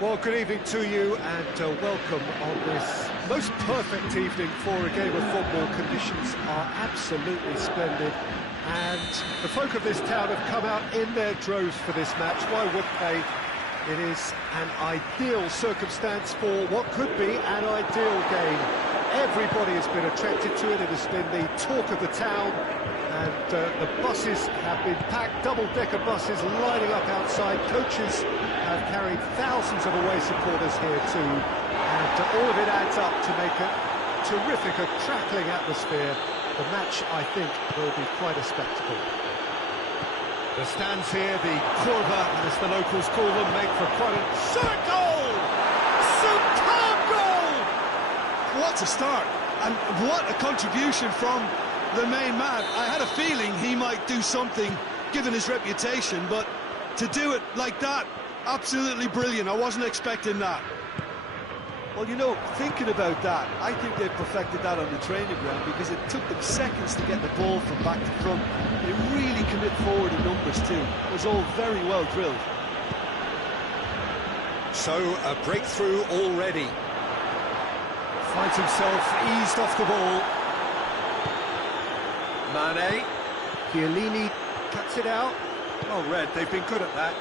Well, good evening to you and welcome on this most perfect evening for a game of football. Conditions are absolutely splendid and the folk of this town have come out in their droves for this match. Why wouldn't they? It is an ideal circumstance for what could be an ideal game. Everybody has been attracted to it. It has been the talk of the town. And the buses have been packed, double-decker buses lining up outside. Coaches have carried thousands of away supporters here too. And all of it adds up to make a terrific, crackling atmosphere. The match, I think, will be quite a spectacle. The stands here, the curva, as the locals call them, make for quite a shot goal! Superb goal! What a start, and what a contribution from the main man. I had a feeling he might do something, given his reputation, but to do it like that, absolutely brilliant. I wasn't expecting that. Well, you know, thinking about that, I think they perfected that on the training ground because it took them seconds to get the ball from back to front. They really commit forward in numbers too. It was all very well drilled. So, a breakthrough already. Finds himself eased off the ball. Mane, Chiellini cuts it out. Well read, they've been good at that.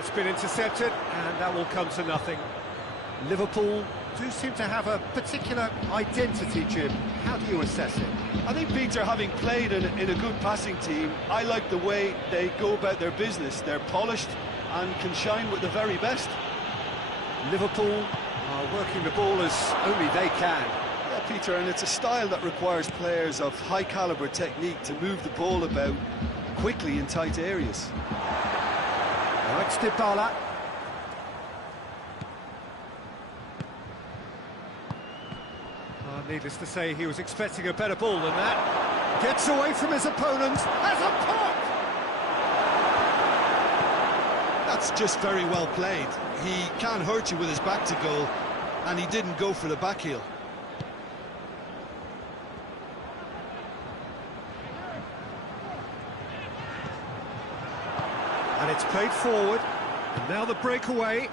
It's been intercepted, and that will come to nothing. Liverpool do seem to have a particular identity, Jim. How do you assess it? I think, Peter, having played in a good passing team, I like the way they go about their business. They're polished and can shine with the very best. Liverpool are working the ball as only they can. Yeah, Peter, and it's a style that requires players of high-caliber technique to move the ball about quickly in tight areas. Now it's Dybala. Needless to say, he was expecting a better ball than that. Gets away from his opponent, has a pop! That's just very well played. He can't hurt you with his back to goal, and he didn't go for the back heel. And it's played forward, and now the breakaway.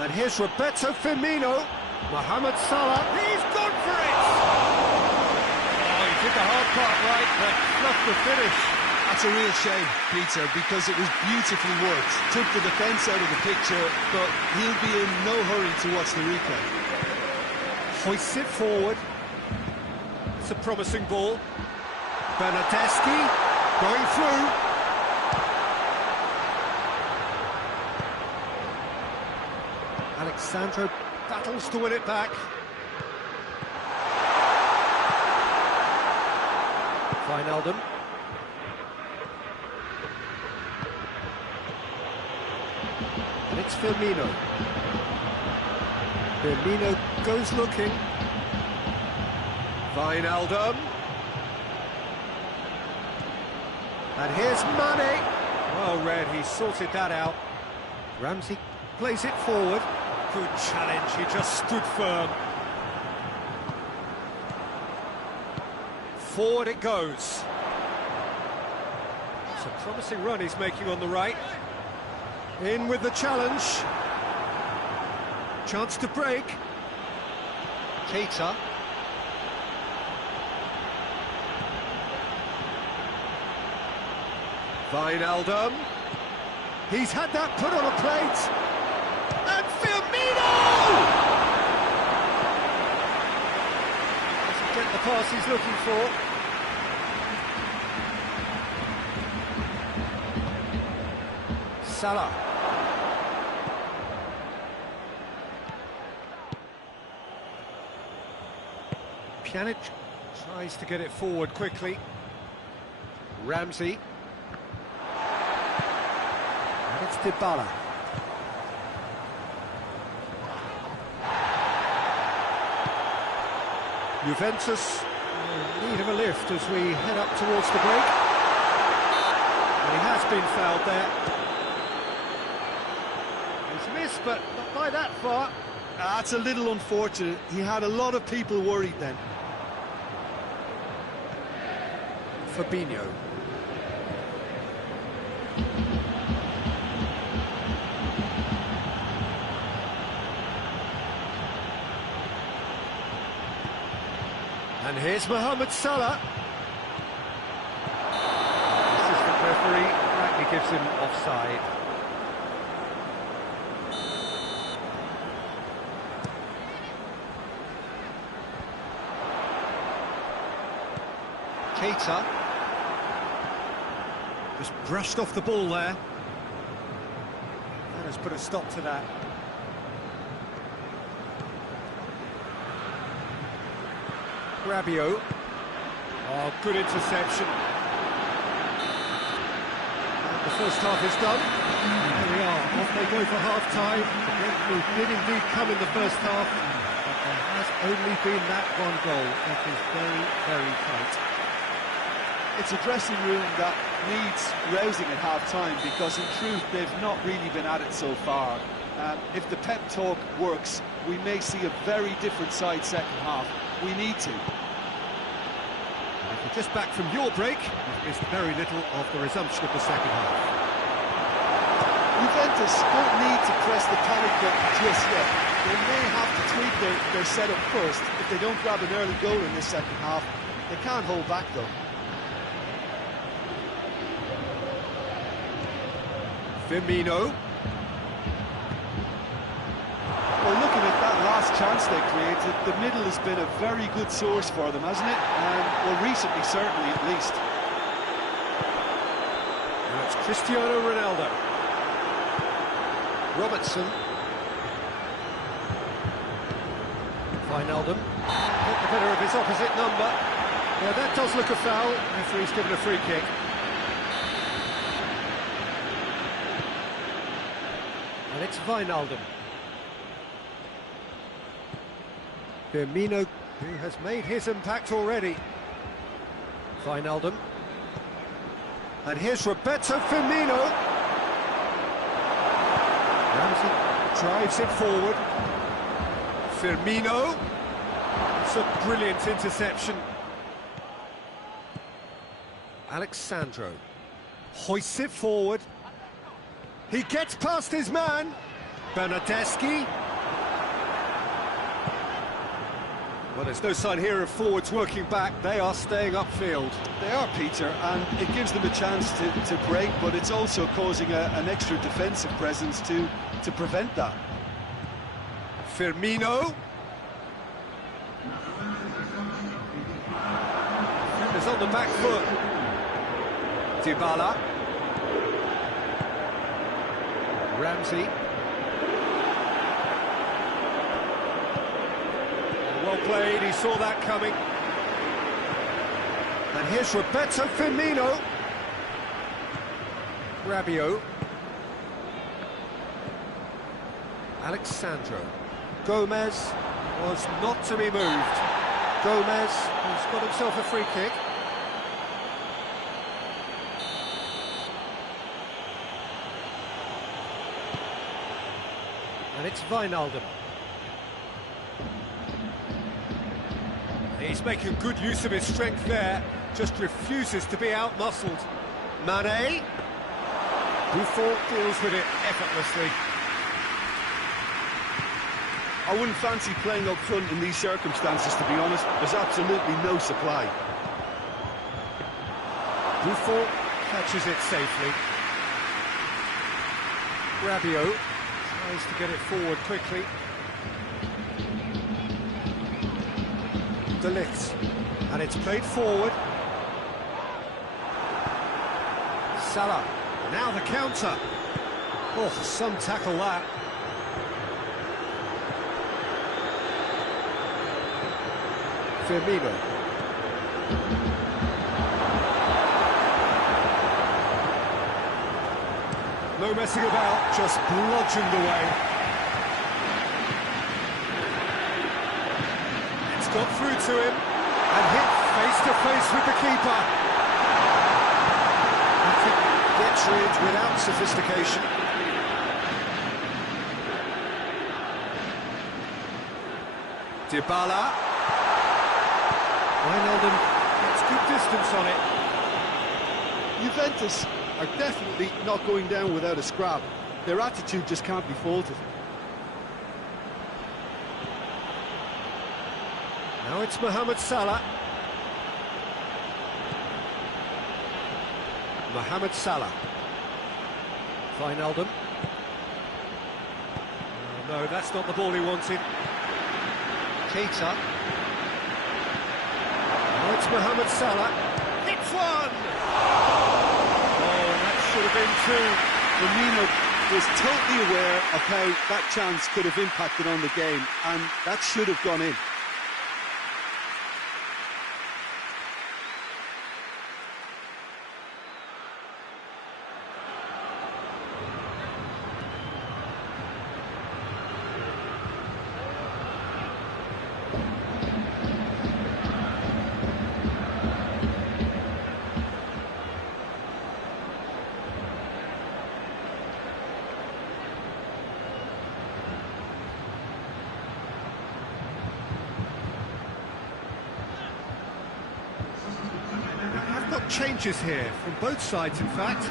And here's Roberto Firmino. Mohamed Salah, he's gone for it! Oh, he did the hard part right, but fluffed the finish. That's a real shame, Peter, because it was beautifully worked. Took the defence out of the picture, but he'll be in no hurry to watch the replay. Hoists it forward. It's a promising ball. Bernardeschi going through. Alexandro battles to win it back. Wijnaldum. And it's Firmino. Firmino goes looking. Wijnaldum. And here's Mane. Well read, he sorted that out. Ramsey plays it forward. Good challenge, he just stood firm. Forward it goes. It's a promising run he's making on the right. In with the challenge. Chance to break. Keita. Wijnaldum. He's had that put on a plate. And Firmino! Doesn't get the pass he's looking for. Salah. Pjanic tries to get it forward quickly. Ramsey. And it's Dybala. Juventus in need of a lift as we head up towards the break. And he has been fouled there. He's missed, but not by that far. That's a little unfortunate. He had a lot of people worried then. Fabinho. And here's Mohamed Salah. Assistant referee rightly gives him offside. Keita. Just brushed off the ball there. That has put a stop to that. Rabiot. Oh, good interception. And the first half is done. There we are, off they go for half-time. The breakthrough did indeed come in the first half, but there has only been that one goal. It is very, very tight. It's a dressing room that needs rousing at half-time because, in truth, they've not really been at it so far. If the pep talk works, we may see a very different side second half. We need to. If you're just back from your break, you've missed very little of the resumption of the second half. Juventus don't need to press the panic button just yet. They may have to tweak their setup first. If they don't grab an early goal in this second half, they can't hold back though. Firmino. Well, looking at that last chance they created, the middle has been a very good source for them, hasn't it? Well, recently, certainly, at least. Now it's Cristiano Ronaldo. Robertson. Wijnaldum. Got the better of his opposite number. Yeah, that does look a foul. Referee's given a free kick. And it's Wijnaldum. Firmino, who has made his impact already. Wijnaldum. And here's Roberto Firmino. Ramsey drives it forward. Firmino. It's a brilliant interception. Alexandro hoists it forward. He gets past his man. Bernardeschi. Well, there's no sign here of forwards working back. They are staying upfield. They are, Peter, and it gives them a chance to break, but it's also causing an extra defensive presence to prevent that. Firmino. Is on the back foot. Dybala. Ramsey. Well played, he saw that coming. And here's Roberto Firmino. Rabiot. Alexandro. Gomez was not to be moved. Gomez has got himself a free kick. And it's Wijnaldum. He's making good use of his strength there, just refuses to be out-muscled. Mane. Buffon deals with it effortlessly. I wouldn't fancy playing up front in these circumstances, to be honest. There's absolutely no supply. Buffon catches it safely. Rabiot tries to get it forward quickly. De Ligt, and it's played forward. Salah, now the counter. Oh, some tackle that. Firmino. No messing about, just bludgeoned away. It's got through to him and hit face to face with the keeper. Gets rid without sophistication. Dybala. Wijnaldum gets good distance on it. Juventus are definitely not going down without a scrap. Their attitude just can't be faulted. Now it's Mohamed Salah. Mohamed Salah. Wijnaldum. Oh, no, that's not the ball he wanted. Keita. Now it's Mohamed Salah. Hits one! Oh, that should have been two. Firmino was totally aware of how that chance could have impacted on the game, and that should have gone in. Changes here from both sides, in fact.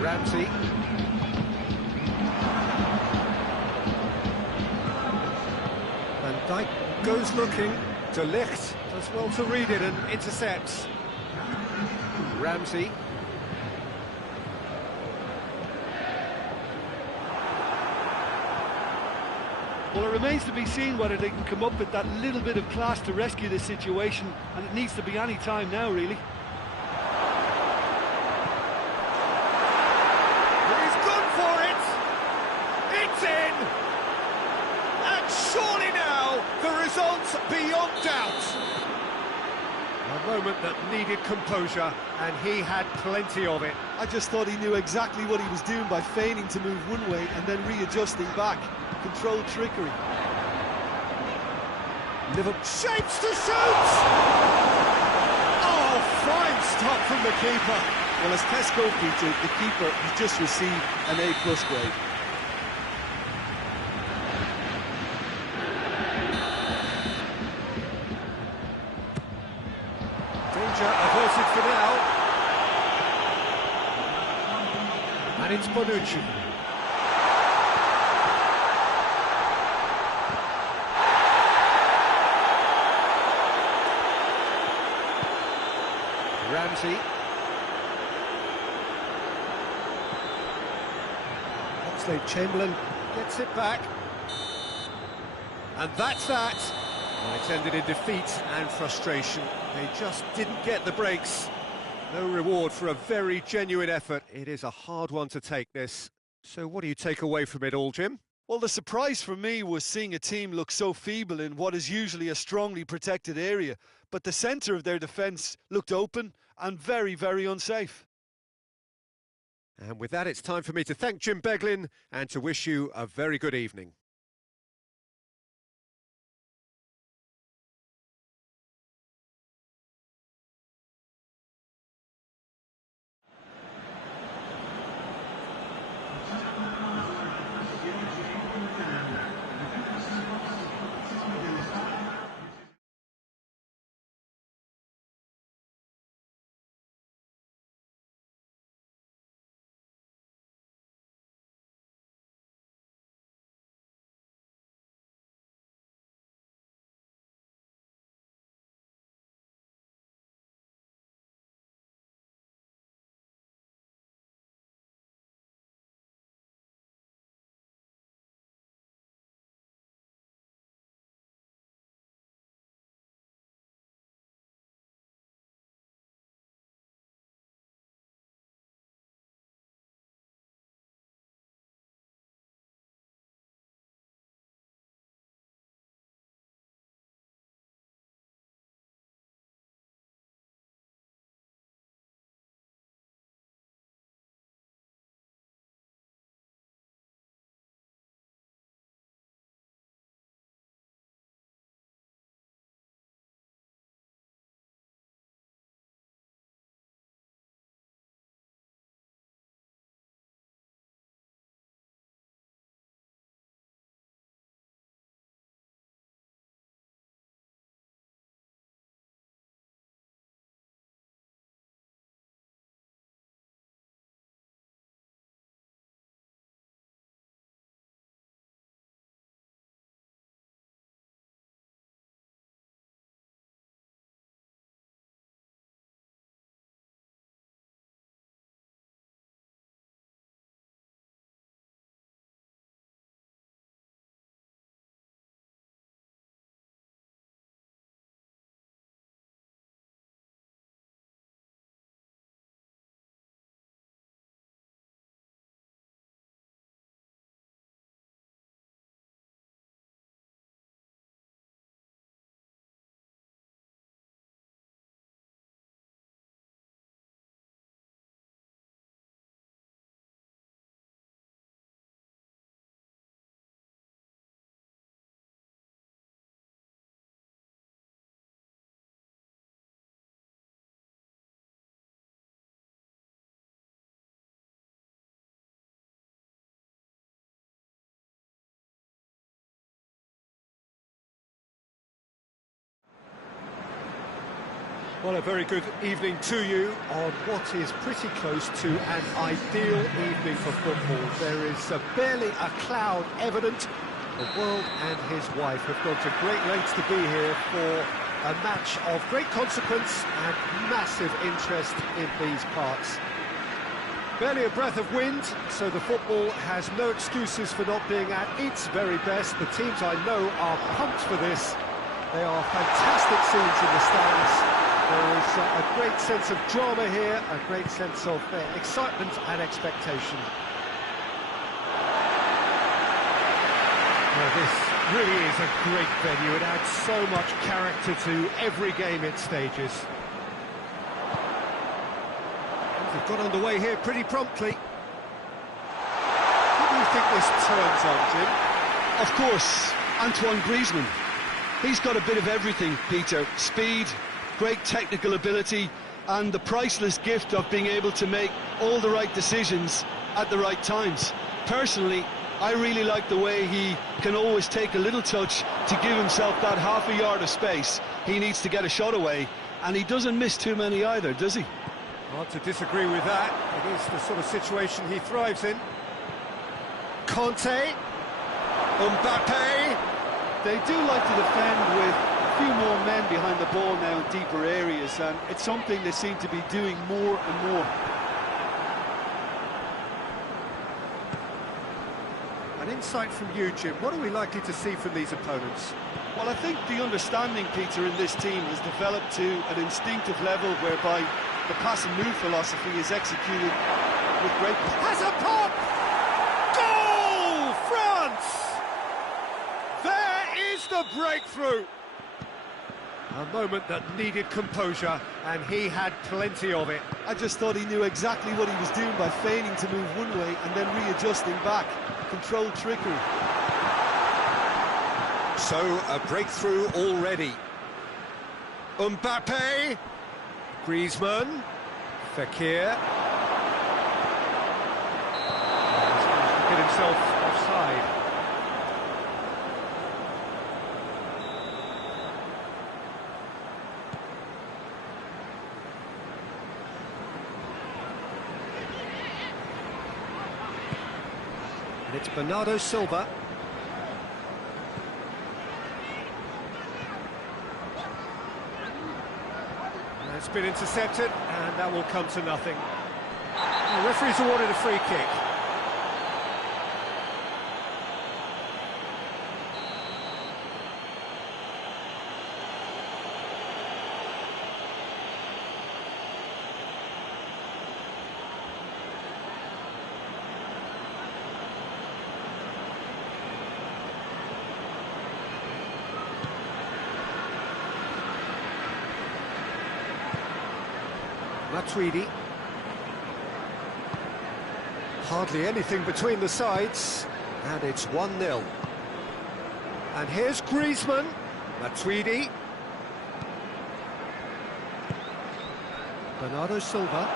Ramsey. Van Dijk goes looking. De Ligt does well to read it and intercepts. Ramsey. Well, it remains to be seen whether they can come up with that little bit of class to rescue this situation, and it needs to be any time now, really. He's gone for it! It's in! And surely now, the result's beyond doubt! A moment that needed composure, and he had plenty of it. I just thought he knew exactly what he was doing by feigning to move one way and then readjusting back. Controlled trickery. Liverpool shapes to shoot! Oh, fine stop from the keeper. Well, as Tesco featured, the keeper has just received an A+ grade. Danger averted for now. And it's Bonucci. Ramsey. Oxlade-Chamberlain gets it back. And that's that. Well, it's ended in defeat and frustration. They just didn't get the breaks. No reward for a very genuine effort. It is a hard one to take, this. So what do you take away from it all, Jim? Well, the surprise for me was seeing a team look so feeble in what is usually a strongly protected area, but the centre of their defence looked open and very, very unsafe. And with that, it's time for me to thank Jim Beglin and to wish you a very good evening. Well, a very good evening to you on what is pretty close to an ideal evening for football. There is barely a cloud evident. The world and his wife have gone to great lengths to be here for a match of great consequence and massive interest in these parts. Barely a breath of wind, so the football has no excuses for not being at its very best. The teams I know are pumped for this. They are fantastic scenes in the stands. There is a great sense of drama here, a great sense of excitement and expectation. Well, this really is a great venue. It adds so much character to every game it stages. They've got underway here pretty promptly. What do you think this turns on, Jim? Of course, Antoine Griezmann. He's got a bit of everything, Peter. Speed, great technical ability, and the priceless gift of being able to make all the right decisions at the right times. Personally, I really like the way he can always take a little touch to give himself that half a yard of space. He needs to get a shot away, and he doesn't miss too many either, does he? Hard to disagree with that. It is the sort of situation he thrives in. Conte, Mbappe. They do like to defend with a few more men behind the ball now in deeper areas, and it's something they seem to be doing more and more. An insight from you, Jim. What are we likely to see from these opponents? Well, I think the understanding, Peter, in this team has developed to an instinctive level whereby the pass and move philosophy is executed with great... Has a pop! Goal! France! There is the breakthrough! A moment that needed composure, and he had plenty of it. I just thought he knew exactly what he was doing by feigning to move one way and then readjusting back. Controlled trickery. So, a breakthrough already. Mbappe, Griezmann, Fekir. He's managed to get himself offside. And it's Bernardo Silva. And it's been intercepted, and that will come to nothing. The referee's awarded a free kick. Matuidi. Hardly anything between the sides, and it's 1-0. And here's Griezmann, Matuidi. Bernardo Silva.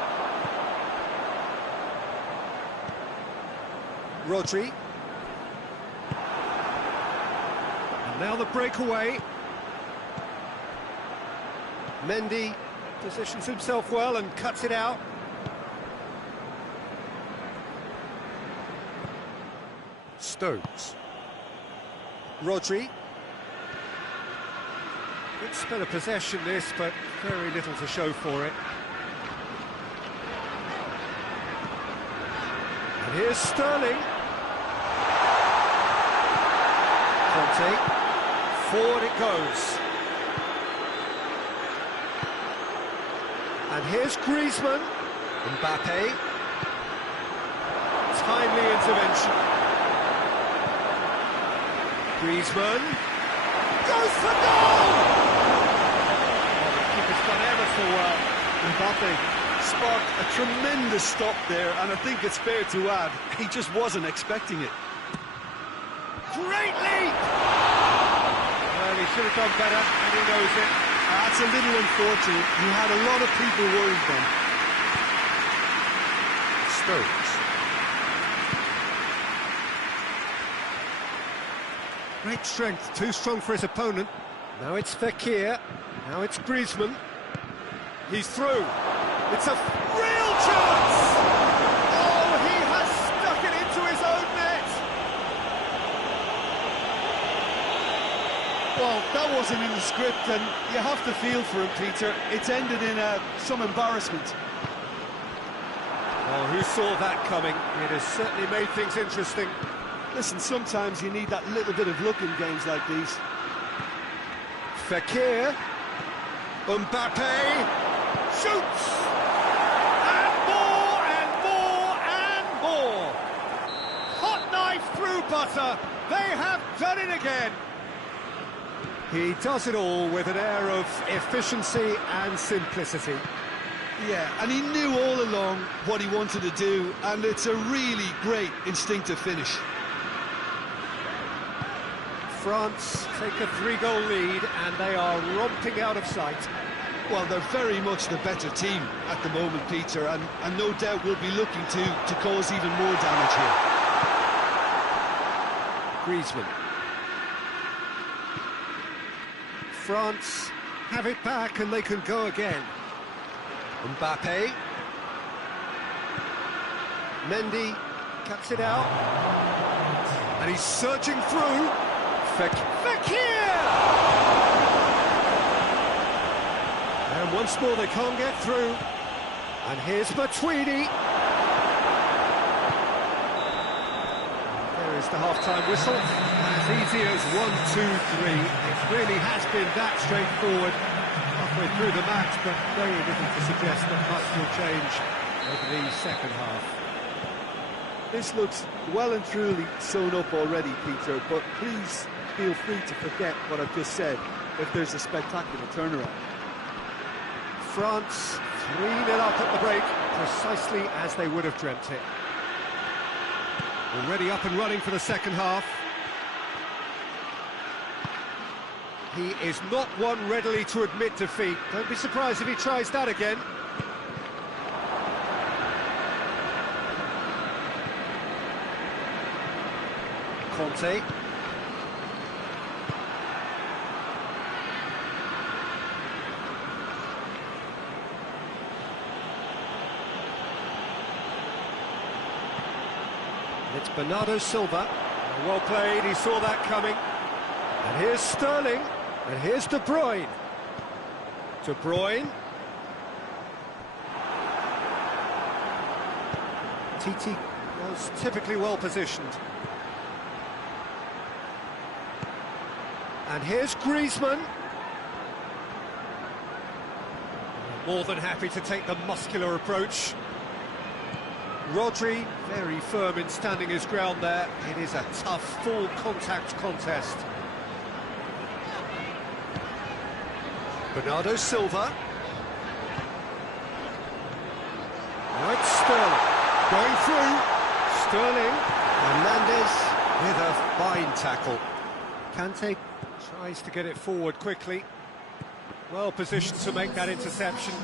Rodri. And now the breakaway. Mendy positions himself well and cuts it out. Stones. Rodri. Good spell of possession this, but very little to show for it. And here's Sterling. Conte. Forward it goes. And here's Griezmann. Mbappe. Timely intervention. Griezmann. Goes for goal! Oh, the keeper's done ever so well. Mbappe sparked a tremendous stop there, and I think it's fair to add, he just wasn't expecting it. Great leap! Well, he should have done better, and he knows it. That's a little unfortunate. He had a lot of people worried then. Stones. Great strength, too strong for his opponent. Now it's Fekir, now it's Griezmann. He's through. It's a real chance! Oh, he has stuck it into his own net! Well, that wasn't in the script, and you have to feel for him, Peter. It's ended in some embarrassment. Oh, who saw that coming? It has certainly made things interesting. Listen, sometimes you need that little bit of luck in games like these. Fekir. Mbappe. Shoots! And more, and more, and more! Hot knife through butter. They have done it again. He does it all with an air of efficiency and simplicity. Yeah, and he knew all along what he wanted to do, and it's a really great instinctive finish. France take a 3-goal lead, and they are romping out of sight. Well, they're very much the better team at the moment, Peter, and no doubt will be looking to cause even more damage here. Griezmann. France have it back, and they can go again. Mbappe. Mendy cuts it out. And he's surging through. Fekir! And once more they can't get through. And here's Matuidi. There is the half-time whistle. As easy as 1, 2, 3. It really has been that straightforward. Halfway through the match, but very little to suggest that much will change over the second half. This looks well and truly sewn up already, Peter, but please feel free to forget what I've just said if there's a spectacular turnaround. France 3-0 up at the break, precisely as they would have dreamt it. Already up and running for the second half. He is not one readily to admit defeat. Don't be surprised if he tries that again. Conte. It's Bernardo Silva. Well played, he saw that coming. And here's Sterling. And here's De Bruyne. De Bruyne. Titi was typically well positioned. And here's Griezmann. More than happy to take the muscular approach. Rodri, very firm in standing his ground there. It is a tough, full contact contest. Bernardo Silva. Now it's Sterling. Going through. Sterling. Hernandez with a fine tackle. Kante tries to get it forward quickly. Well positioned to make that interception.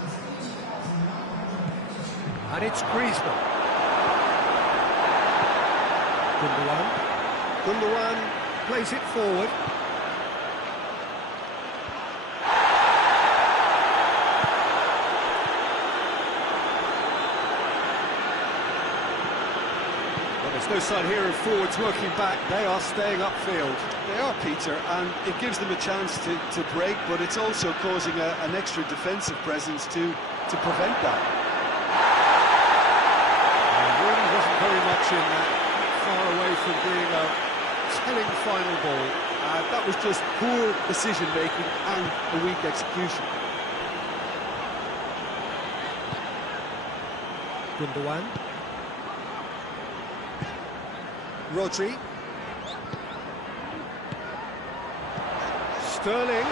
And it's Griezmann. Gundogan plays it forward. Well, there's no sign here of forwards working back. They are staying upfield. They are, Peter, and it gives them a chance to break, but it's also causing an extra defensive presence to prevent that. There really wasn't very much in that. Far away from being a telling final ball. That was just poor decision-making and a weak execution. Gundogan. Rodri. Sterling.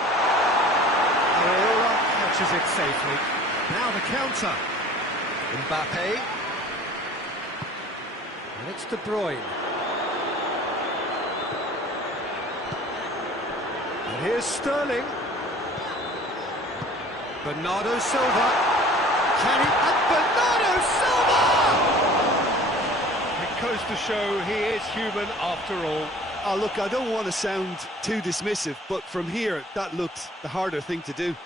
Areola catches it safely. Now the counter. Mbappe. And it's De Bruyne. And here's Sterling. Bernardo Silva. Can he... Bernardo Silva! It goes to show he is human after all. Oh, look, I don't want to sound too dismissive, but from here, that looked the harder thing to do.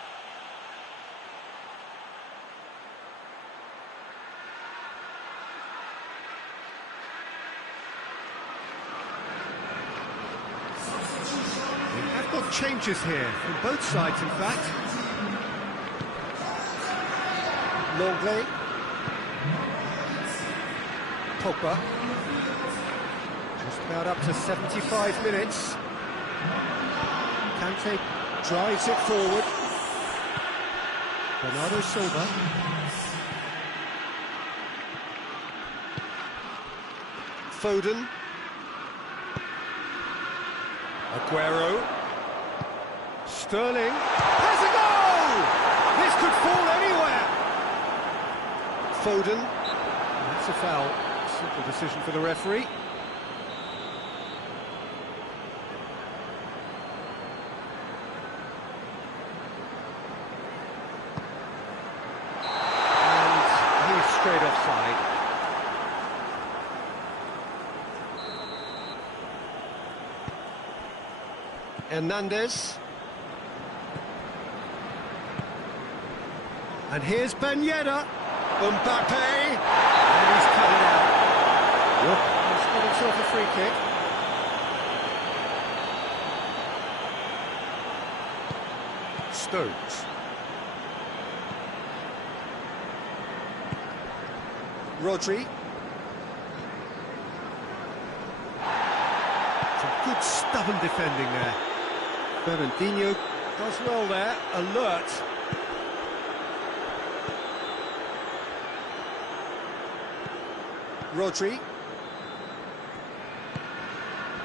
changes here, from both sides, in fact. Longley. Pogba. Just about up to 75 minutes. Kante drives it forward. Bernardo Silva. Foden. Aguero. Sterling. Has a goal! This could fall anywhere! Foden. That's a foul. Simple decision for the referee. And he's straight offside. Hernandez. And here's Ben Yedder. Mbappe. And he's cut it out. He's got himself a free kick. Stones. Rodri. Some good stubborn defending there. Fernandinho does well there, alert. Rodri.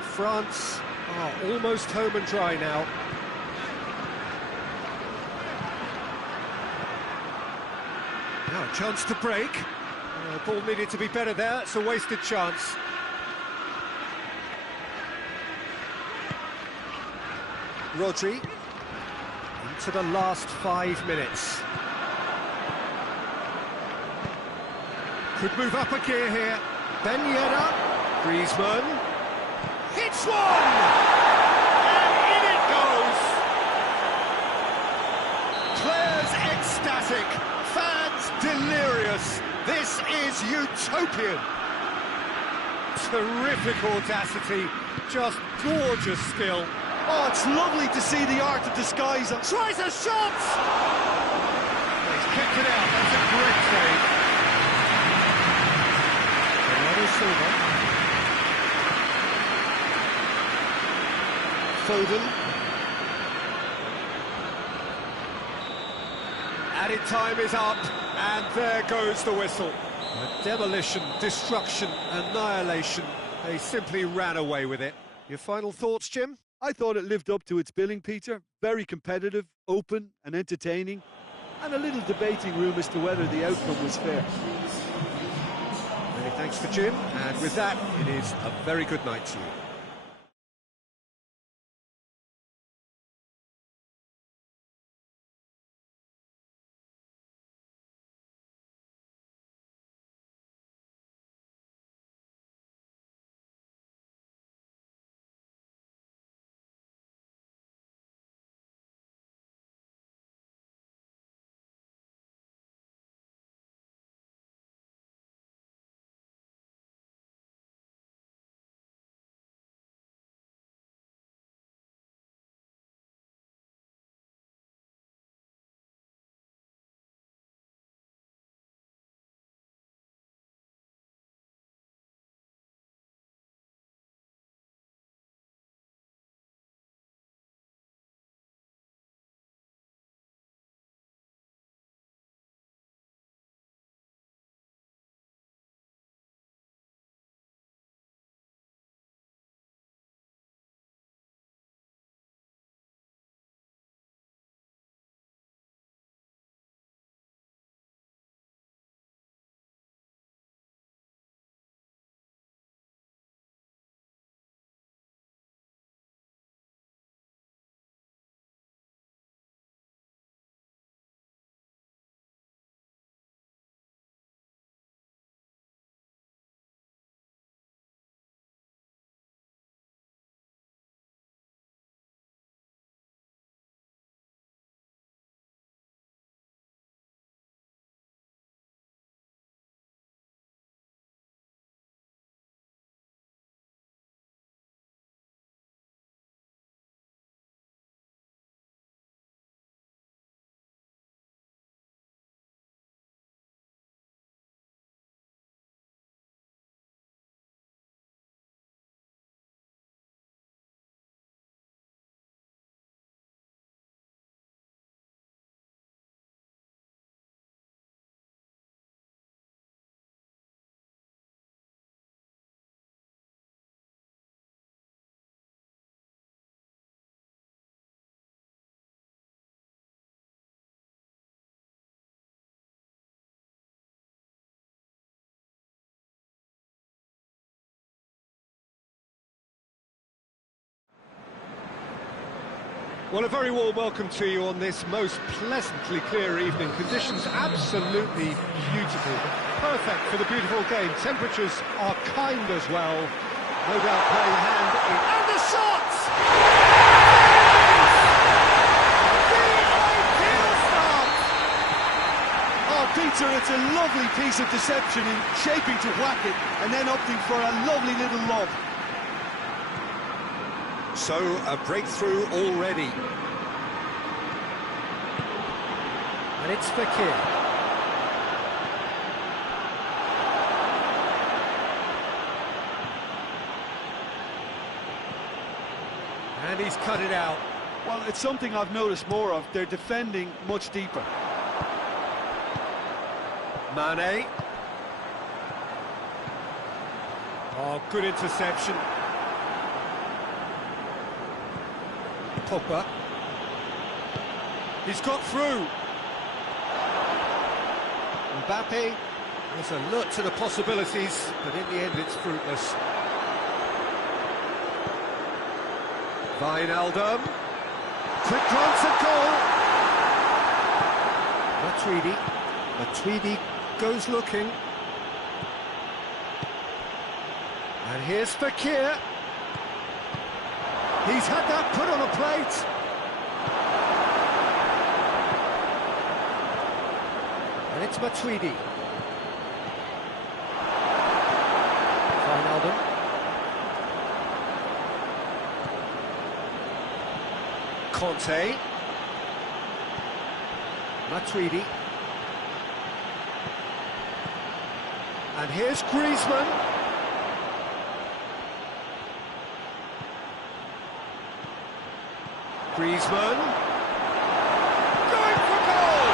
France are almost home and dry now. Now a chance to break. Ball needed to be better there, it's a wasted chance. Rodri, into the last 5 minutes. Could move up a gear here. Ben Yedder, Griezmann, hits one! And in it goes! Players ecstatic, fans delirious. This is utopian. Terrific audacity, just gorgeous skill. Oh, it's lovely to see the art of disguise. Tries a shot! He's kicked it out, that's a great save. Bernardo Silva. Foden. Added time is up, and there goes the whistle. Demolition, destruction, annihilation. They simply ran away with it. Your final thoughts, Jim? I thought it lived up to its billing, Peter. Very competitive, open and entertaining, and a little debating room as to whether the outcome was fair. Many thanks to Jim, and with that, it is a very good night to you. Well, a very warm welcome to you on this most pleasantly clear evening. Conditions absolutely beautiful, perfect for the beautiful game. Temperatures are kind as well. No doubt playing a hand in... And the shots! The ideal start! Oh, Peter, it's a lovely piece of deception in shaping to whack it and then opting for a lovely little lob. So, a breakthrough already. And it's Fakir. And he's cut it out. Well, it's something I've noticed more of. They're defending much deeper. Mane. Oh, good interception. Pogba. He's got through. Mbappe was alert to the possibilities, but in the end it's fruitless. Wijnaldum. Quick glance at goal. Matuidi goes looking. And here's Fakir. He's had that put on a plate. And it's Matuidi. Wijnaldum. Conte. Matuidi. And here's Griezmann. Griezmann. Going for goal!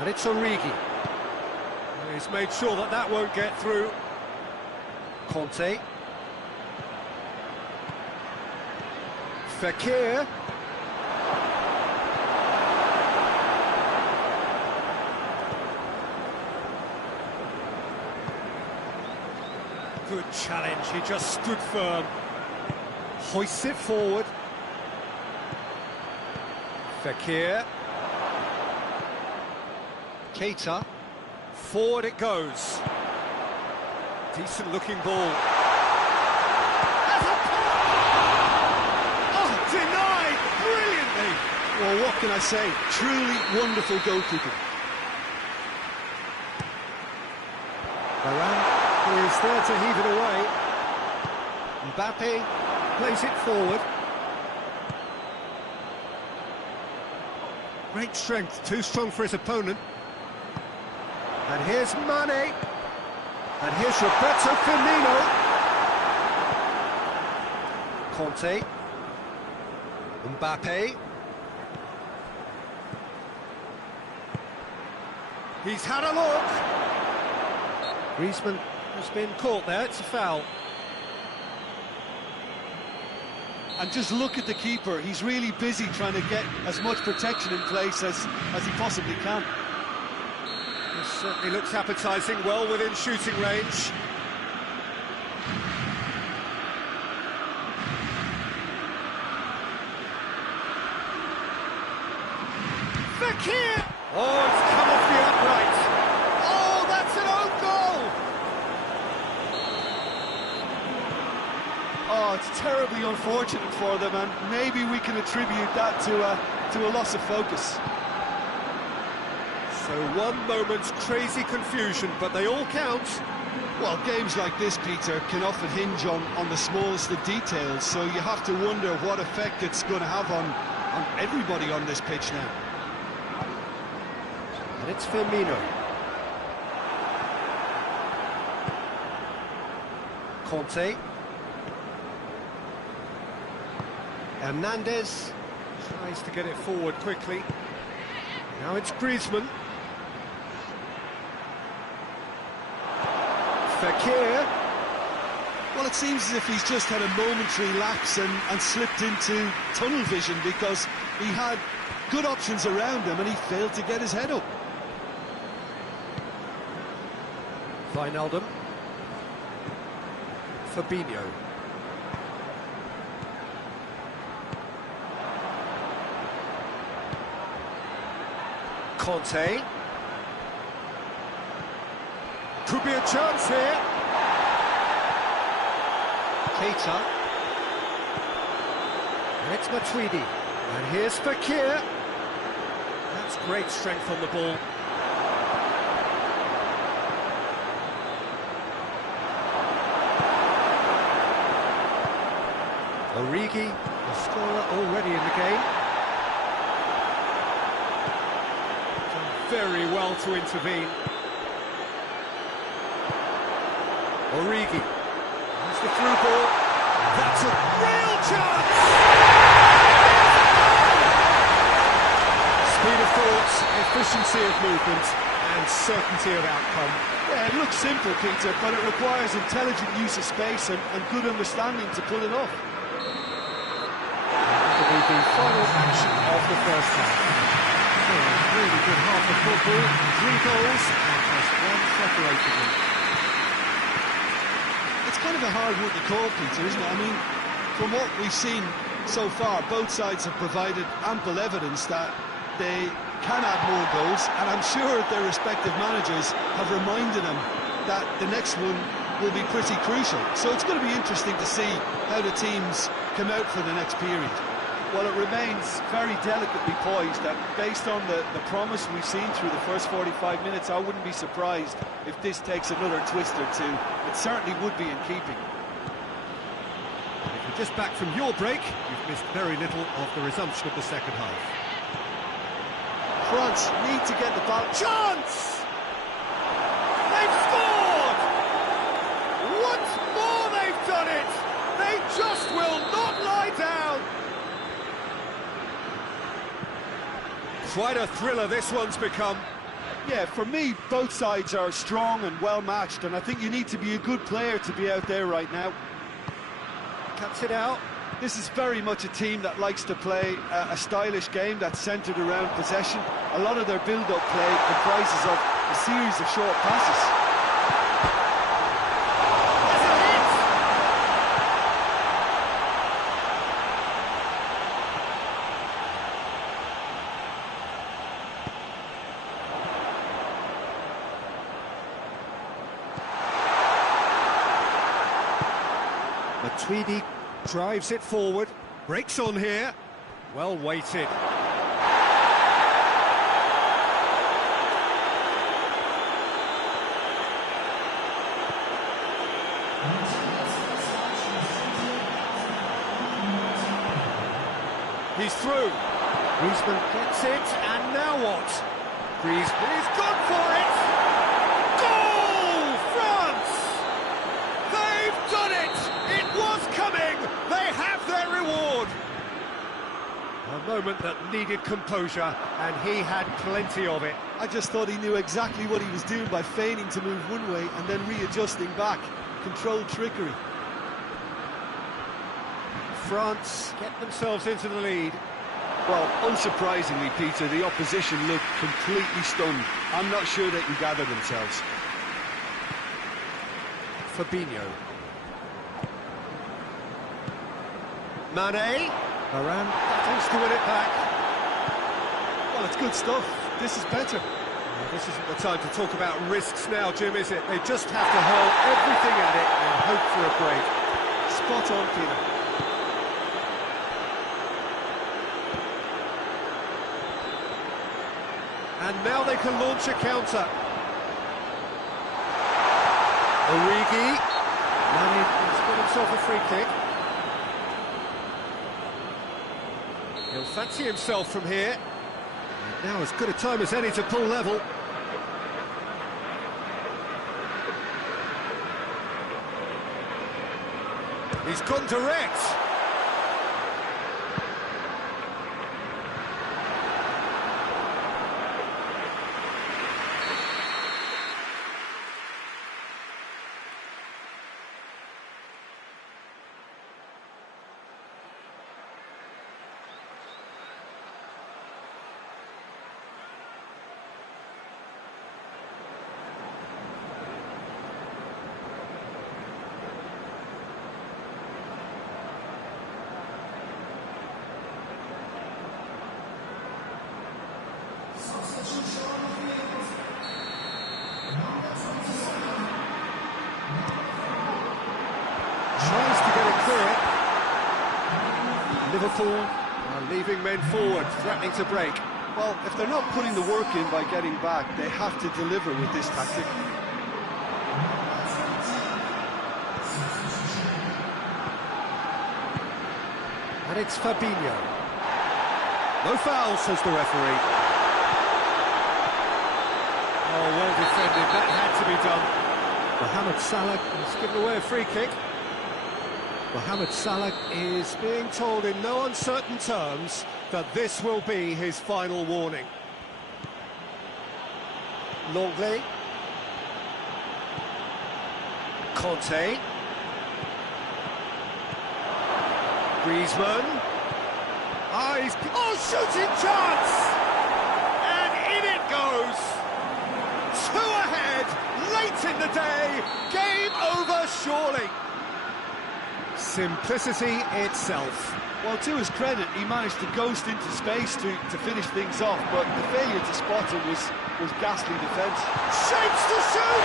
And it's Origi. He's made sure that that won't get through. Conte. Fakir. Good challenge, he just stood firm. Hoists it forward. Fakir. Keita. Forward it goes. Decent looking ball. Oh, denied brilliantly. Well, what can I say? Truly wonderful goalkeeping. Varane is there to heave it away. Mbappe plays it forward. Great strength, too strong for his opponent. And here's Mane. And here's Roberto Firmino. Conte. Mbappe. He's had a look. Griezmann has been caught there, it's a foul. And just look at the keeper. He's really busy trying to get as much protection in place as he possibly can. This certainly looks appetising, well within shooting range. Fakir! Oh, it's come off the upright. Oh, that's an own goal! Oh, it's terribly unfortunate for them, and maybe we can attribute that to a loss of focus. So one moment's crazy confusion, but they all count. Well, games like this, Peter, can often hinge on the smallest of details, so you have to wonder what effect it's going to have on everybody on this pitch now. And it's Firmino. Conte. Hernandez tries to get it forward quickly. Now it's Griezmann. Fakir. Well, it seems as if he's just had a momentary lapse and slipped into tunnel vision, because he had good options around him and he failed to get his head up. Wijnaldum. Fabinho. Conte. Could be a chance here. Keita. And it's Matuidi. And here's Fekir. That's great strength on the ball. Origi, the scorer already in the game. Done very well to intervene. Origi, that's the through ball. That's a real chance! Speed of thought, efficiency of movement, and certainty of outcome. Yeah, it looks simple, Peter, but it requires intelligent use of space and good understanding to pull it off. That will be the final action of the first half. Oh, a really good half of football, 3 goals, and just one separated them. It's kind of a hard one to call, Peter, isn't it? I mean, from what we've seen so far, both sides have provided ample evidence that they can add more goals, and I'm sure their respective managers have reminded them that the next one will be pretty crucial. So it's going to be interesting to see how the teams come out for the next period. Well, it remains very delicately poised, and based on the promise we've seen through the first 45 minutes, I wouldn't be surprised if this takes another twist or two. It certainly would be in keeping. If you're just back from your break, you've missed very little of the resumption of the second half. France need to get the ball. Chance! They've scored! Once more they've done it! They just will not lie down! Quite a thriller this one's become. Yeah, for me, both sides are strong and well-matched, and I think you need to be a good player to be out there right now. Cuts it out. This is very much a team that likes to play a stylish game that's centred around possession. A lot of their build-up play comprises of a series of short passes. Matuidi drives it forward, breaks on here, well weighted. He's through. Griezmann gets it, and now what? Griezmann is gone for it! Goal! France! They've done it! It was coming! They have their reward! A moment that needed composure, and he had plenty of it. I just thought he knew exactly what he was doing by feigning to move one way and then readjusting back. Controlled trickery. France get themselves into the lead. Well, unsurprisingly, Peter, the opposition looked completely stunned. I'm not sure they can gather themselves. Fabinho. Mane. Varane battles to win it back. Well, it's good stuff. This is better. Well, this isn't the time to talk about risks now, Jim, is it? They just have to hurl everything at it and hope for a break. Spot on, Peter. And now they can launch a counter. Origi. Mane has got himself a free kick. He'll fancy himself from here. And now as good a time as any to pull level. He's gone direct. Liverpool are leaving men forward, threatening to break. Well, if they're not putting the work in by getting back, they have to deliver with this tactic. And it's Fabinho. No foul, says the referee. Oh, well defended, that had to be done. Mohamed Salah has given away a free kick. Mohamed Salah is being told in no uncertain terms that this will be his final warning. Longley. Conte. Griezmann. Shooting chance! And in it goes! Two ahead, late in the day, game over surely. Simplicity itself. Well, to his credit, he managed to ghost into space to finish things off, but the failure to spot him was ghastly defence. Shapes to shoot!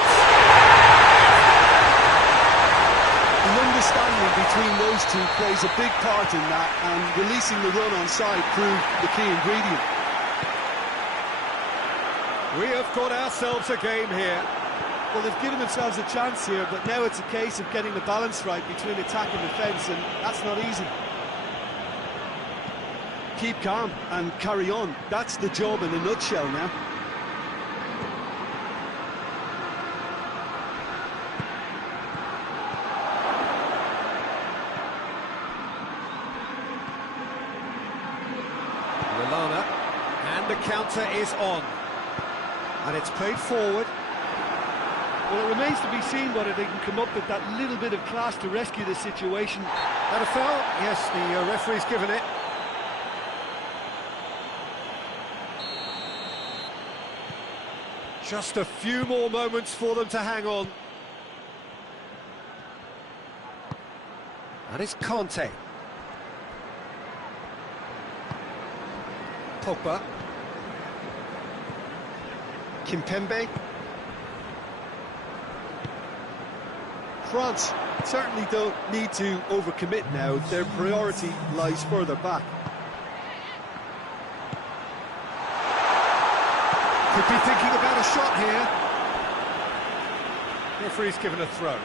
The understanding between those two plays a big part in that, and releasing the run on side proved the key ingredient. We have got ourselves a game here. Well, they've given themselves a chance here, but now it's a case of getting the balance right between attack and defence, and that's not easy. Keep calm and carry on. That's the job in a nutshell now. Lallana, and the counter is on. And it's played forward. Well, it remains to be seen whether they can come up with that little bit of class to rescue the situation. That a foul? Yes, the referee's given it. Just a few more moments for them to hang on. And it's Conte. Pogba. Kimpembe. France certainly don't need to overcommit now. Their priority lies further back. Could be thinking about a shot here. Referee's given a throw.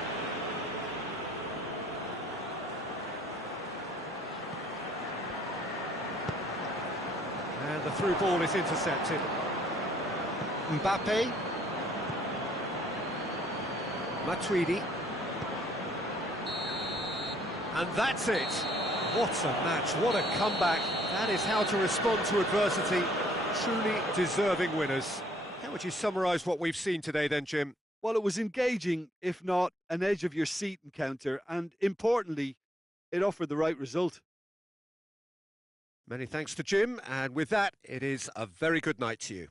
And the through ball is intercepted. Mbappe. Matuidi. And that's it. What a match, what a comeback. That is how to respond to adversity. Truly deserving winners. How would you summarise what we've seen today then, Jim? Well, it was engaging, if not an edge-of-your-seat encounter, and importantly, it offered the right result. Many thanks to Jim, and with that, it is a very good night to you.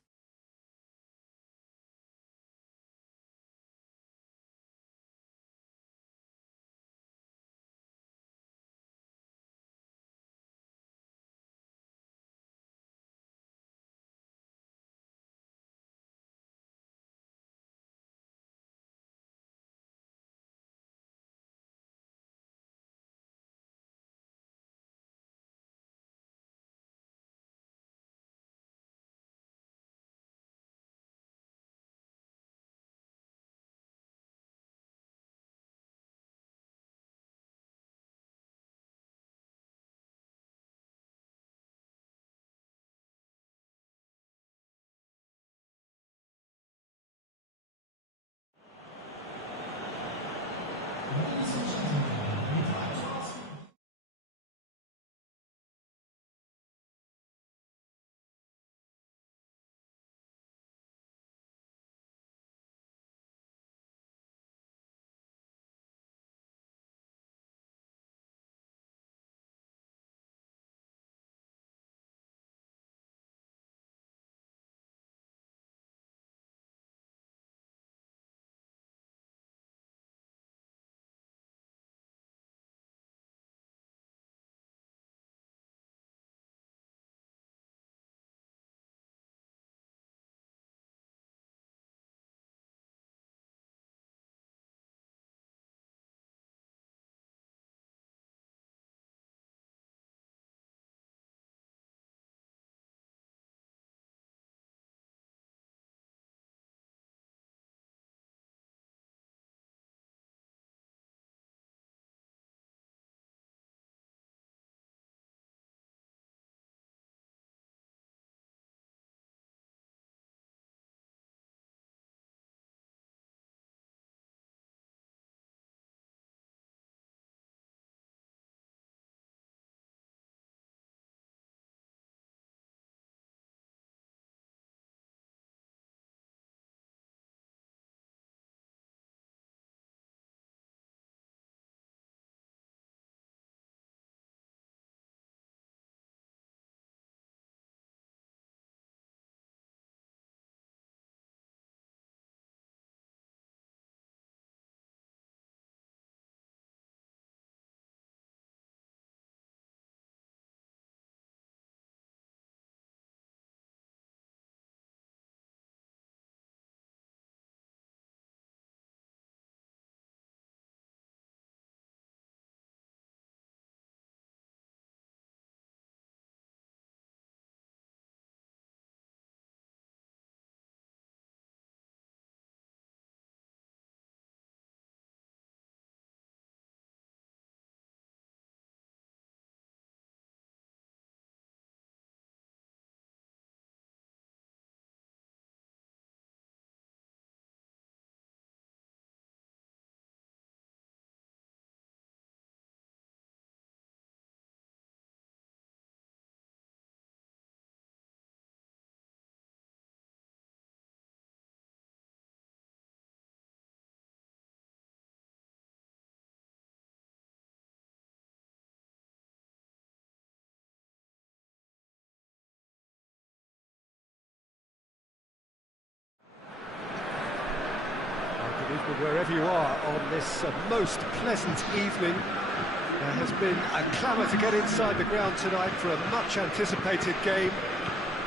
Well, wherever you are on this most pleasant evening, there has been a clamour to get inside the ground tonight for a much-anticipated game.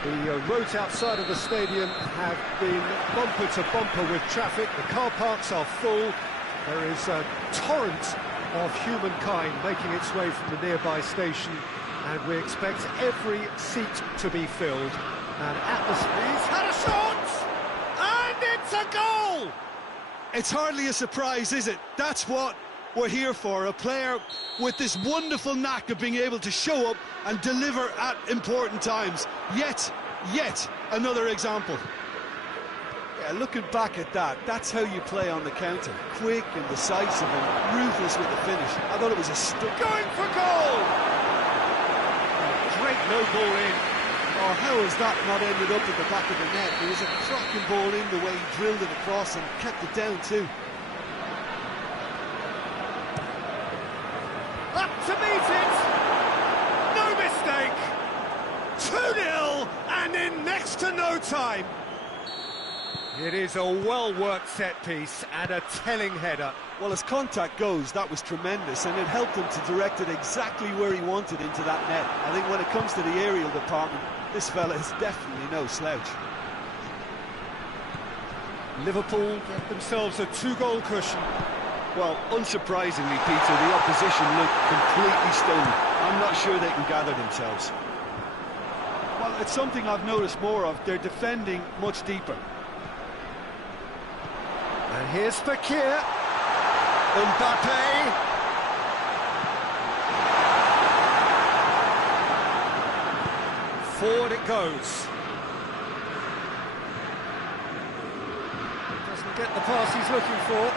The roads outside of the stadium have been bumper to bumper with traffic. The car parks are full. There is a torrent of humankind making its way from the nearby station, and we expect every seat to be filled. And atmosphere. He's had a shot! And it's a goal! It's hardly a surprise, is it? That's what we're here for, a player with this wonderful knack of being able to show up and deliver at important times. Yet another example. Yeah, looking back at that, that's how you play on the counter. Quick and decisive and ruthless with the finish. I thought it was a going for goal! Great low ball in. Oh, how has that not ended up at the back of the net? It was a cracking ball in the way he drilled it across and kept it down too. Up to meet it! No mistake! 2-0 and in next to no time. It is a well-worked set piece and a telling header. Well, as contact goes, that was tremendous, and it helped him to direct it exactly where he wanted into that net. I think when it comes to the aerial department, this fella is definitely no slouch. Liverpool get themselves a 2-goal cushion. Well, unsurprisingly, Peter, the opposition look completely stunned. I'm not sure they can gather themselves. Well, it's something I've noticed more of. They're defending much deeper. And here's Fakir. Mbappe. Forward it goes. Doesn't get the pass he's looking for.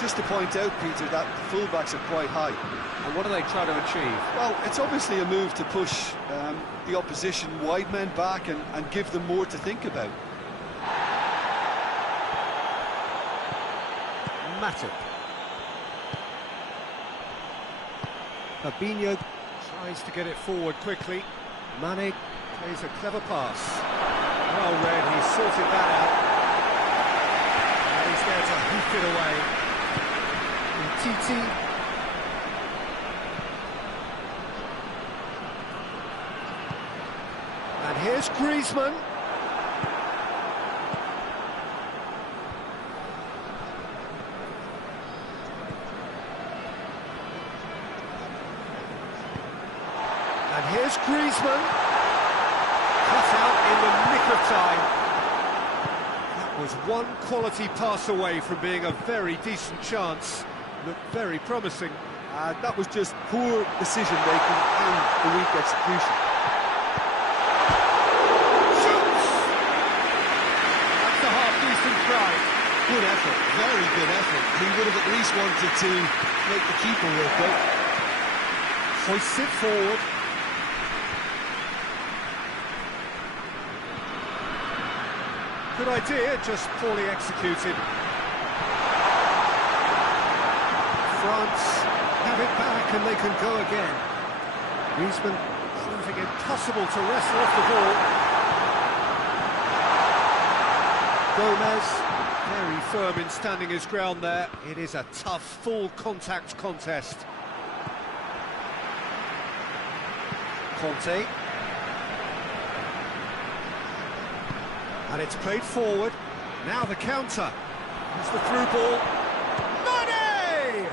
Just to point out, Peter, that the fullbacks are quite high. And what are they trying to achieve? Well, it's obviously a move to push the opposition wide men back and give them more to think about. Matip. Fabinho tries to get it forward quickly. Mane plays a clever pass. Well read, he sorted that out. And he's there to hoof it away. Titi. And here's Griezmann. And here's Griezmann. Cut out in the nick of time. That was one quality pass away from being a very decent chance. Looked very promising. That was just poor decision-making and the weak execution. Shoots! That's a half-decent try. Good effort, very good effort. He would have at least wanted to make the keeper work out. Hoists it forward. Good idea, just poorly executed. France have it back and they can go again. Griezmann proving impossible to wrestle off the ball. Gomez, very firm in standing his ground there. It is a tough, full contact contest. Conte. And it's played forward. Now the counter. Here's the through ball. Mane!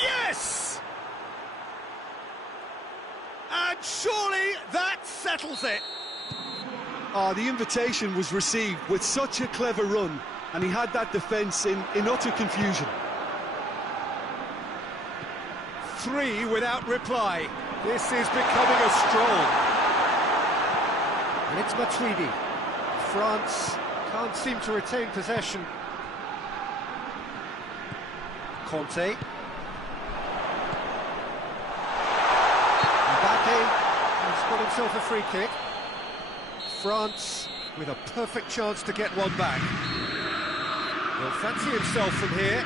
Yes! And surely that settles it. Oh, the invitation was received with such a clever run, and he had that defence in utter confusion. 3 without reply. This is becoming a stroll. And it's Matuidi. France can't seem to retain possession. Conte. Mbappe has got himself a free kick. France with a perfect chance to get one back. He'll fancy himself from here.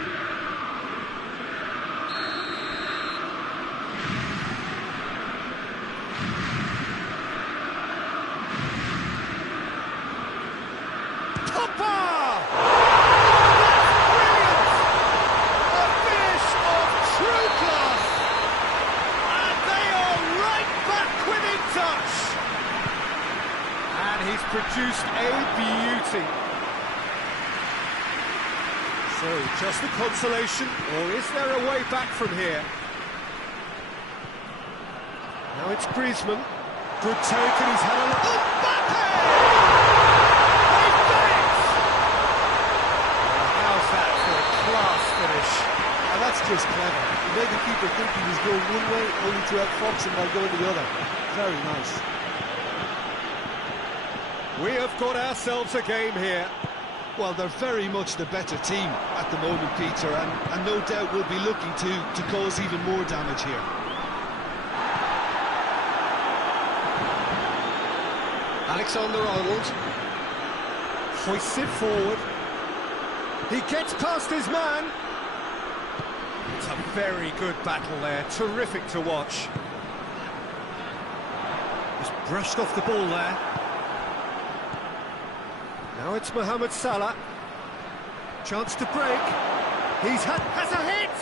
So, just the consolation, or is there a way back from here? Now it's Griezmann. Good take, and he's had a look. Mbappe! They've done it! How's that for a class finish? Now that's just clever. He made the keeper think he was going one way, only to outfox him by going the other. Very nice. We have got ourselves a game here. Well, they're very much the better team at the moment, Peter, and no doubt will be looking to cause even more damage here. Alexander-Arnold hoists it forward. He gets past his man. It's a very good battle there, terrific to watch. Just brushed off the ball there. Now it's Mohamed Salah. Chance to break. Has a hit!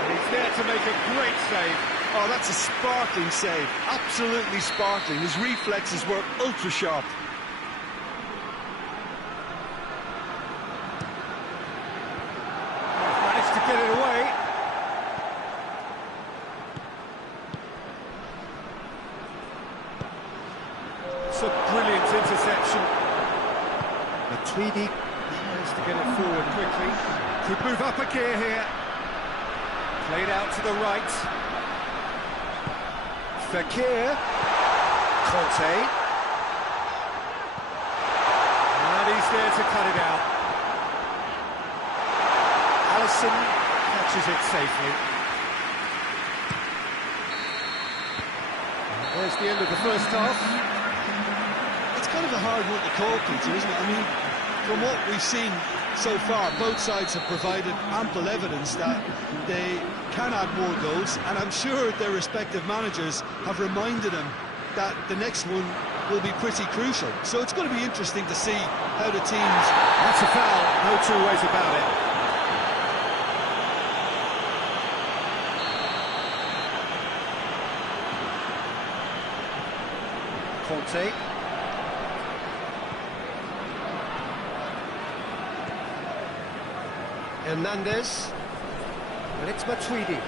And he's there to make a great save. Oh, that's a sparkling save. Absolutely sparkling. His reflexes were ultra sharp. Managed to get it away. It's a brilliant interception. Tweedy tries to get it forward quickly. Could move up a gear here. Played out to the right. Fekir. Conte. And he's there to cut it out. Alisson catches it safely. And there's the end of the first half. It's kind of a hard one to call, Peter, isn't it? I mean, from what we've seen so far, both sides have provided ample evidence that they can add more goals, and I'm sure their respective managers have reminded them that the next one will be pretty crucial. So it's going to be interesting to see how the teams... That's a foul, no two ways about it. Conte. Hernandez, and it's Matuidi.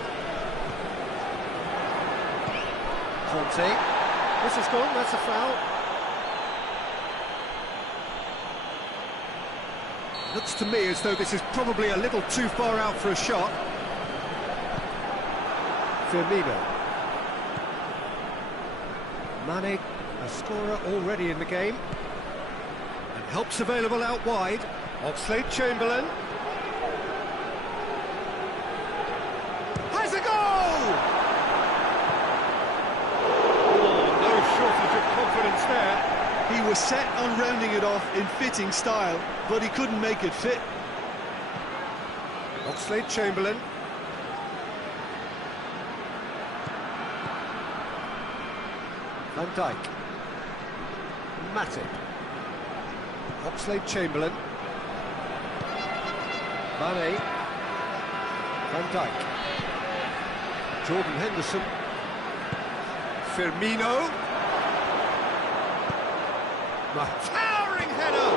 Conte, this is gone, that's a foul. Looks to me as though this is probably a little too far out for a shot. Firmino. Mane, a scorer already in the game. And help's available out wide. Oxlade-Chamberlain. Has a goal! Oh, no shortage of confidence there. He was set on rounding it off in fitting style, but he couldn't make it fit. Oxlade-Chamberlain. Van Dijk. Matip. Oxlade-Chamberlain. Mane. Van Dijk. Jordan Henderson. Firmino. Towering header!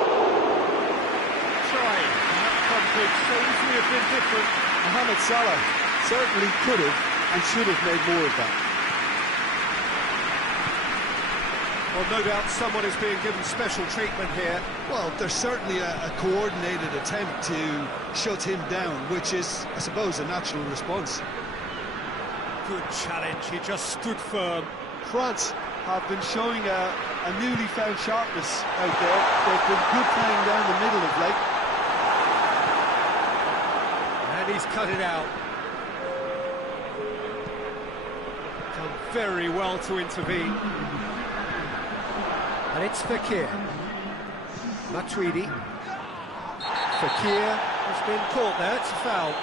Trying. That comes could so easily have been different. Mohamed Salah certainly could have and should have made more of that. Well, no doubt someone is being given special treatment here. Well, there's certainly a coordinated attempt to shut him down, which is, I suppose, a natural response. Good challenge, he just stood firm. France have been showing a newly found sharpness out there. They've been good playing down the middle of late. And he's cut it out. Done very well to intervene. And it's Fekir. Matuidi. Fekir has been caught there, it's a foul.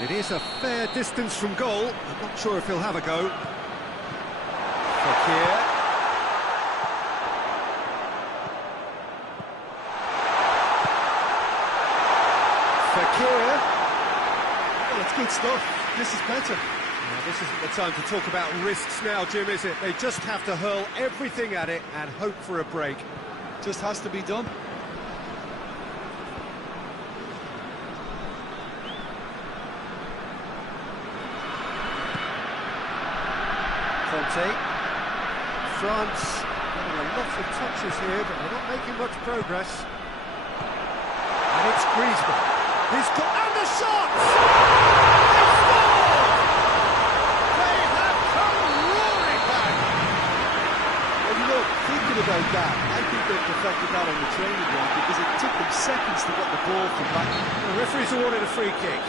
It is a fair distance from goal. I'm not sure if he'll have a go. Fekir. Fekir. Well, it's good stuff. This is better. Now, this isn't the time to talk about risks now, Jim, is it? They just have to hurl everything at it and hope for a break. Just has to be done. Conte. France getting a lot of touches here, but they're not making much progress. And it's Griezmann. He's got... and the shot! They scored! They have come roaring back! Well, you know, thinking about that, I think they perfected that on the training ground because it took them seconds to get the ball from back. The referee's awarded a free kick.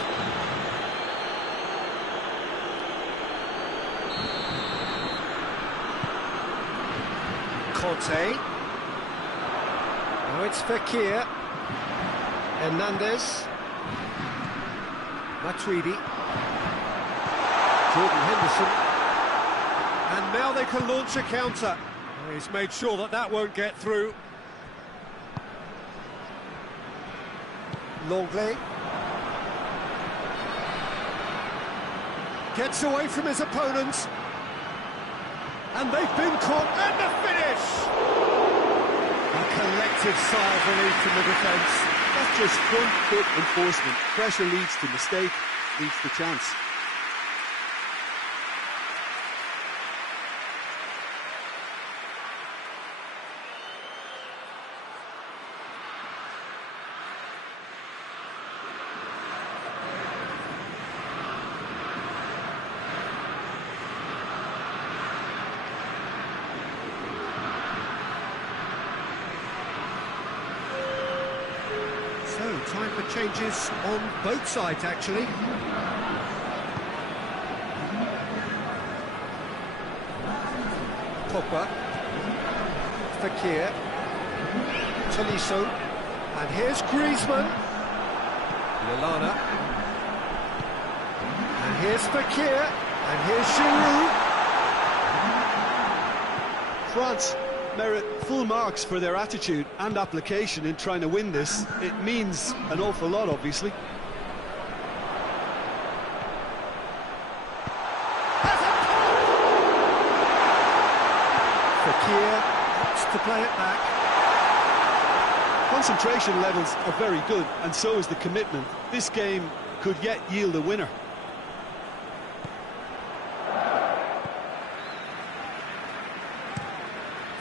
Conte. Now it's Fekir. Hernandez. Matuidi. Jordan Henderson. And now they can launch a counter. He's made sure that that won't get through. Longley. Gets away from his opponents. And they've been caught, and the finish! A collective sigh of relief from the defence. That's just front foot enforcement. Pressure leads to mistake, leads to chance. So, time for changes on both sides, actually. Pogba. Fekir. Tolisso. And here's Griezmann. Lallana. And here's Fekir. And here's Giroud. France merit full marks for their attitude and application in trying to win this. It means an awful lot, obviously. Fekir wants to play it back. Concentration levels are very good, and so is the commitment. This game could yet yield a winner.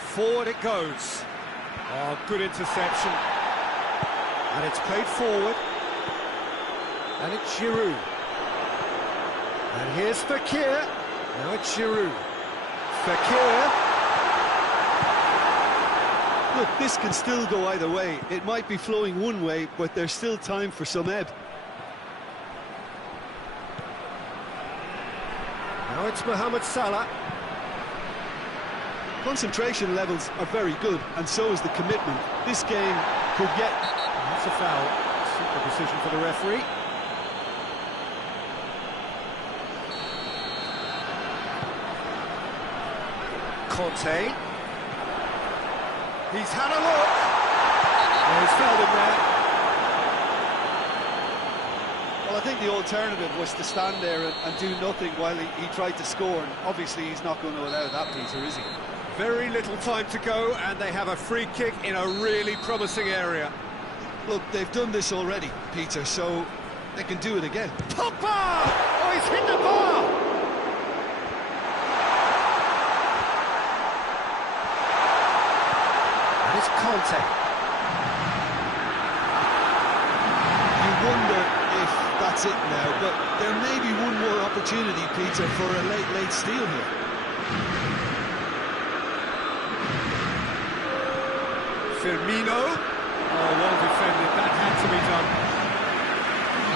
Forward it goes. Oh, good interception. And it's played forward. And it's Giroud. And here's Fekir. Now it's Giroud. Fekir. Look, this can still go either way. It might be flowing one way, but there's still time for some ebb. Now it's Mohamed Salah. Concentration levels are very good, and so is the commitment. This game could get... That's a foul. Simple decision for the referee. Conte. He's had a look. Oh, he's fouled him there. Well, I think the alternative was to stand there and do nothing while he tried to score, and obviously he's not going to allow that, Peter, is he? Very little time to go, and they have a free kick in a really promising area. Look, they've done this already, Peter, so they can do it again. Pogba! Oh, he's hit the bar! And it's Conte. You wonder if that's it now, but there may be one more opportunity, Peter, for a late steal here. Firmino. Oh, well defended. That had to be done.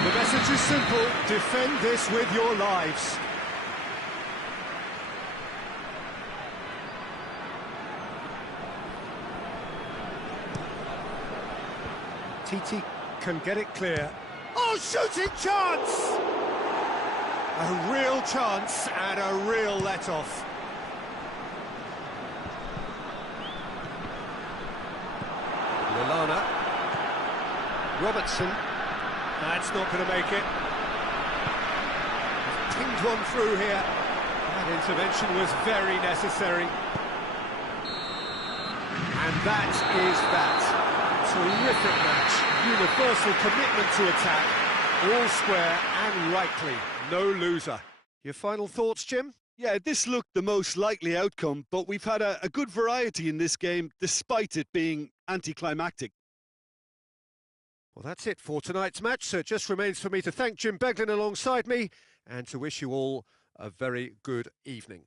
The message is simple. Defend this with your lives. TT can get it clear. Oh, shooting chance! A real chance and a real let-off. Lallana. Robertson. That's not going to make it. Pinged one through here. That intervention was very necessary. And that is that. Terrific match. Universal commitment to attack. All square and rightly. No loser. Your final thoughts, Jim? Yeah, this looked the most likely outcome, but we've had a good variety in this game, despite it being anticlimactic. Well, that's it for tonight's match, so it just remains for me to thank Jim Beglin alongside me and to wish you all a very good evening.